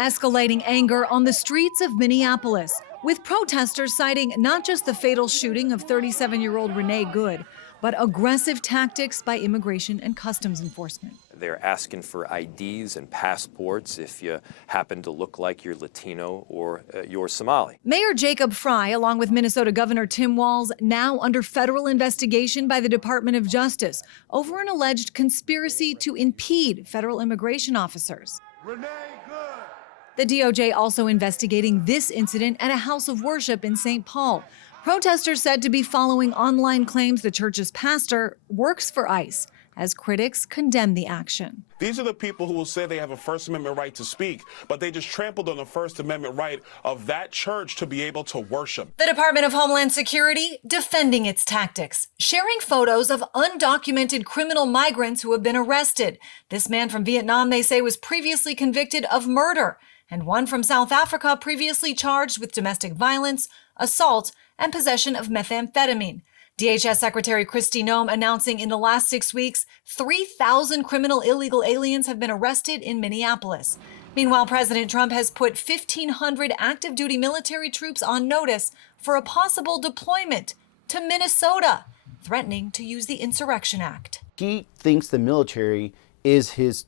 Escalating anger on the streets of Minneapolis, with protesters citing not just the fatal shooting of 37-year-old Renee Good, but aggressive tactics by Immigration and Customs Enforcement. They're asking for IDs and passports if you happen to look like you're Latino or you're Somali. Mayor Jacob Frey, along with Minnesota Governor Tim Walz, now under federal investigation by the Department of Justice over an alleged conspiracy to impede federal immigration officers. Renee Good. The DOJ also investigating this incident at a house of worship in St. Paul. Protesters said to be following online claims the church's pastor works for ICE, as critics condemn the action. These are the people who will say they have a First Amendment right to speak, but they just trampled on the First Amendment right of that church to be able to worship. The Department of Homeland Security defending its tactics, sharing photos of undocumented criminal migrants who have been arrested. This man from Vietnam, they say, was previously convicted of murder, and one from South Africa previously charged with domestic violence, assault, and possession of methamphetamine. DHS Secretary Kristi Noem announcing in the last 6 weeks, 3,000 criminal illegal aliens have been arrested in Minneapolis. Meanwhile, President Trump has put 1,500 active duty military troops on notice for a possible deployment to Minnesota, threatening to use the Insurrection Act. He thinks the military is his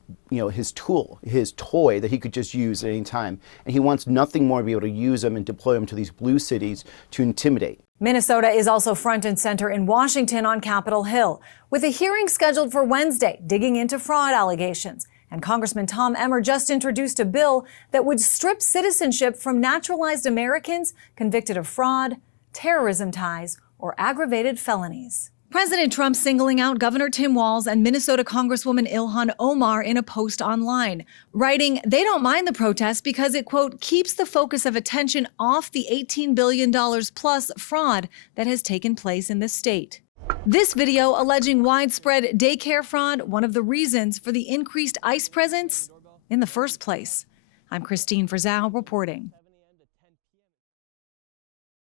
tool, his toy that he could just use at any time. And he wants nothing more to be able to use them and deploy them to these blue cities to intimidate. Minnesota is also front and center in Washington on Capitol Hill, with a hearing scheduled for Wednesday digging into fraud allegations. And Congressman Tom Emmer just introduced a bill that would strip citizenship from naturalized Americans convicted of fraud, terrorism ties, or aggravated felonies. President Trump singling out Governor Tim Walz and Minnesota Congresswoman Ilhan Omar in a post online, writing they don't mind the protest because it, quote, keeps the focus of attention off the $18 billion plus fraud that has taken place in the state. This video alleging widespread daycare fraud, one of the reasons for the increased ICE presence in the first place. I'm Christine Frizzell reporting.